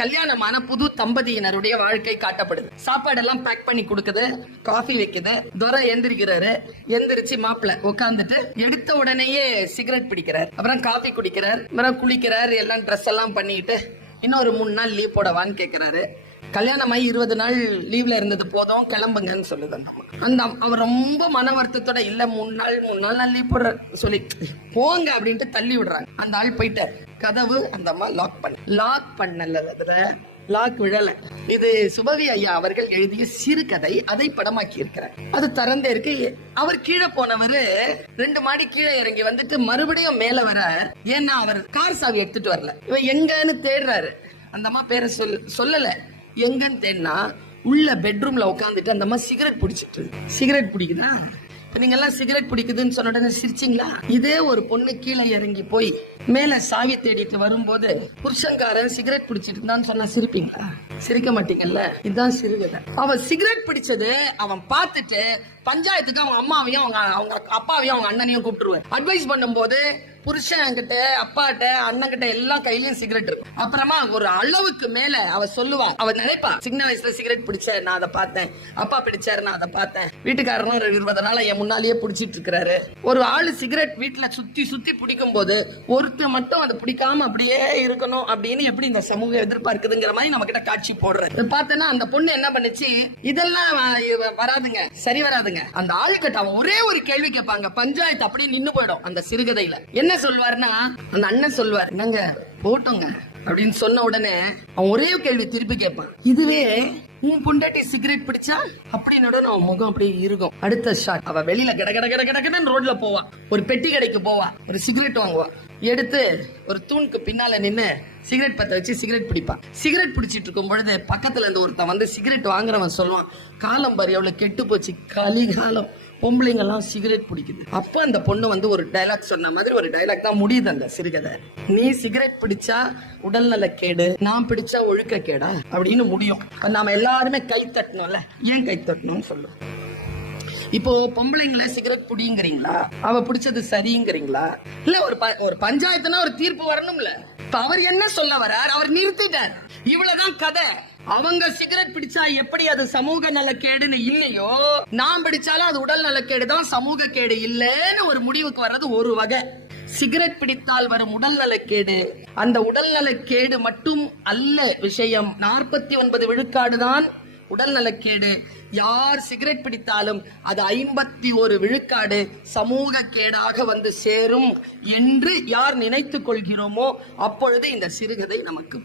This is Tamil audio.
கல்யாணமான புது தம்பதியினருடைய வாழ்க்கை காட்டப்படுது. சாப்பாடு எல்லாம் பேக் பண்ணி கொடுக்குது, காஃபி வைக்குது. துரை எந்திரிக்கிறாரு. எந்திரிச்சு மாப்பிள்ள உட்காந்துட்டு எடுத்த உடனேயே சிகரெட் பிடிக்கிறார், அப்புறம் காஃபி குடிக்கிறார், அப்புறம் குளிக்கிறார், எல்லாம் ட்ரெஸ் எல்லாம் பண்ணிட்டு இன்னும் ஒரு 3 நாள் லீவ் போடவான்னு கேட்கிறாரு. கல்யாணமாயி 20 நாள் லீவ்ல இருந்தது போதும், கிளம்புங்கன்னு சொல்லுது அந்த அவர் ரொம்ப மன வருத்தத்தோட இல்ல 3 நாள் நான் லீவ் போடுற சொல்லி போங்க அப்படின்ட்டு தள்ளி விடுறாங்க. அந்த ஆள் போயிட்டார். கதவு அந்த அம்மா லாக் பண்ணல, அதுல லாக் விழல. இது சுபவி ஐயா அவர்கள் எழுதிய சிறுகதை, அதை படமாக்கி இருக்கிறார். அது திறந்தே இருக்கு. அவர் கீழே போனவரு 2 மாடி கீழே இறங்கி வந்துட்டு மறுபடியும் மேல வர, ஏன்னா அவர் கார் சாவி எடுத்துட்டு வரல. இவன் எங்கன்னு தேடுறாரு. அந்த அம்மா பேரை சொல்லல. எங்கன்னு தேடினா உள்ள பெட்ரூம்ல உட்காந்துட்டு அந்த அம்மா சிகரெட் பிடிக்குதா? இப்ப நீங்க எல்லாம் சிகரெட் பிடிக்குதுன்னு சொன்ன உடனே சிரிச்சிங்களா? இதே ஒரு பொண்ணு கீழே இறங்கி போய் மேல சாவி தேடிட்டு வரும்போது புருஷங்காரன் சிகரெட் பிடிச்சிட்டு இருந்தான்னு சொன்னா சிரிப்பீங்களா? சிரிக்க மாட்டீங்கல்ல. இதுதான் சிறுகதை. அவன் சிகரெட் பிடிச்சது அவன் பார்த்துட்டு பஞ்சாயத்துக்கு அவங்க அம்மாவையும் அவங்க அப்பாவையும் அவங்க அண்ணனையும் கூப்பிட்டுருவார். அட்வைஸ் பண்ணும்போது புருஷன் கிட்ட, அப்பாட்ட, அண்ணன் கிட்ட எல்லாம் கையிலயும் சிகரெட் இருக்கும். அப்புறமா ஒரு அளவுக்கு மேல அவ சொல்லுவா, அவ நினைப்பா, சின்ன வயசுல சிகரெட் பிடிச்ச நான் அதை பார்த்தேன், அப்பா பிடிச்சாரு நான் அதை பார்த்தேன், வீட்டுக்காரனும் ஒரு 20 நாளா என் முன்னாலேயே பிடிச்சிட்டு இருக்கிறாரு. ஒரு ஆளு சிகரெட் வீட்டுல சுத்தி பிடிக்கும் போது ஒருத்தர் மட்டும் அதை பிடிக்காம அப்படியே இருக்கணும் அப்படின்னு எப்படி இந்த சமூகம் எதிர்பார்க்குதுங்கிற மாதிரி நம்ம கிட்ட காட்சி போடுறது பார்த்தேன்னா, அந்த பொண்ணு என்ன பண்ணுச்சு, இதெல்லாம் வராதுங்க, சரி வராதுங்க. அந்த ஆளுக்கிட்ட அவன் ஒரே ஒரு கேள்வி கேட்பாங்க, பஞ்சாயத்து அப்படியே நின்னு போயிடும். அந்த சிறுகதையில என்ன சொல்வாருன்னா, அந்த அண்ணன் சொல்வார், என்னங்க போட்டோங்க அப்படின்னு சொன்ன உடனே அவன் ஒரே கேள்வி திருப்பி கேட்பான், இதுவே உன் பொண்டாட்டி சிகரெட் பிடிச்சா அப்படின்னு அவன் முகம் அப்படியே இருக்கும். அடுத்த ஷாட், அவ வெளியில கடன்னு ரோட்ல போவா, ஒரு பெட்டி கடைக்கு போவா, ஒரு சிகரெட் வாங்குவா, எடுத்து ஒரு தூணுக்கு பின்னால நின்னு சிகரெட் பத்த வச்சு சிகரெட் பிடிப்பான். சிகரெட் பிடிச்சிட்டு இருக்கும் பொழுது பக்கத்துல இருந்து ஒருத்தன் வந்து சிகரெட் வாங்குறவன் சொல்லுவான், காலம் பாரு எவ்வளவு கெட்டு போச்சு, கலிகாலம், பொம்பளைங்க எல்லாம் சிகரெட் பிடிக்குது. அப்ப அந்த பொண்ணு வந்து ஒரு டைலாக் சொன்ன மாதிரி ஒரு டைலாக் தான் முடியுது அந்த சிறுகதை. நீ சிகரெட் பிடிச்சா உடல்நல கேடு, நான் பிடிச்சா ஒழுக்க கேடா அப்படின்னு முடியும். நாம எல்லாருமே கை தட்டணும்ல, ஏன் கை தட்டணும்னு சொல்லுவோம். இப்போ பொம்பளைங்களை சிகரெட் பிடிங்கிறீங்களா, அவ பிடிச்சது சரிங்கிறீங்களா? இல்ல ஒரு பஞ்சாயத்துனா ஒரு தீர்ப்பு வரணும்ல. இப்ப அவர் என்ன சொல்ல வர்றார், அவர் நிறுத்திட்டார். இவ்வளவுதான் கதை. அவங்க சிகரெட் பிடிச்சா எப்படி அது சமூக நலக்கேடுன்னு இல்லையோ, நான் பிடிச்சாலும் அது உடல் நலக்கேடுதான், சமூக கேடு இல்லைன்னு ஒரு முடிவுக்கு வர்றது ஒரு வகை. சிகரெட் பிடித்தால் வரும் உடல் நலக்கேடு, அந்த உடல் நலக்கேடு மட்டும் அல்ல விஷயம். 49 விழுக்காடு தான் உடல் நலக்கேடு. யார் சிகரெட் பிடித்தாலும் அது 51 விழுக்காடு சமூக கேடாக வந்து சேரும் என்று யார் நினைத்துக் கொள்கிறோமோ அப்பொழுது இந்த சிறுகதை நமக்கு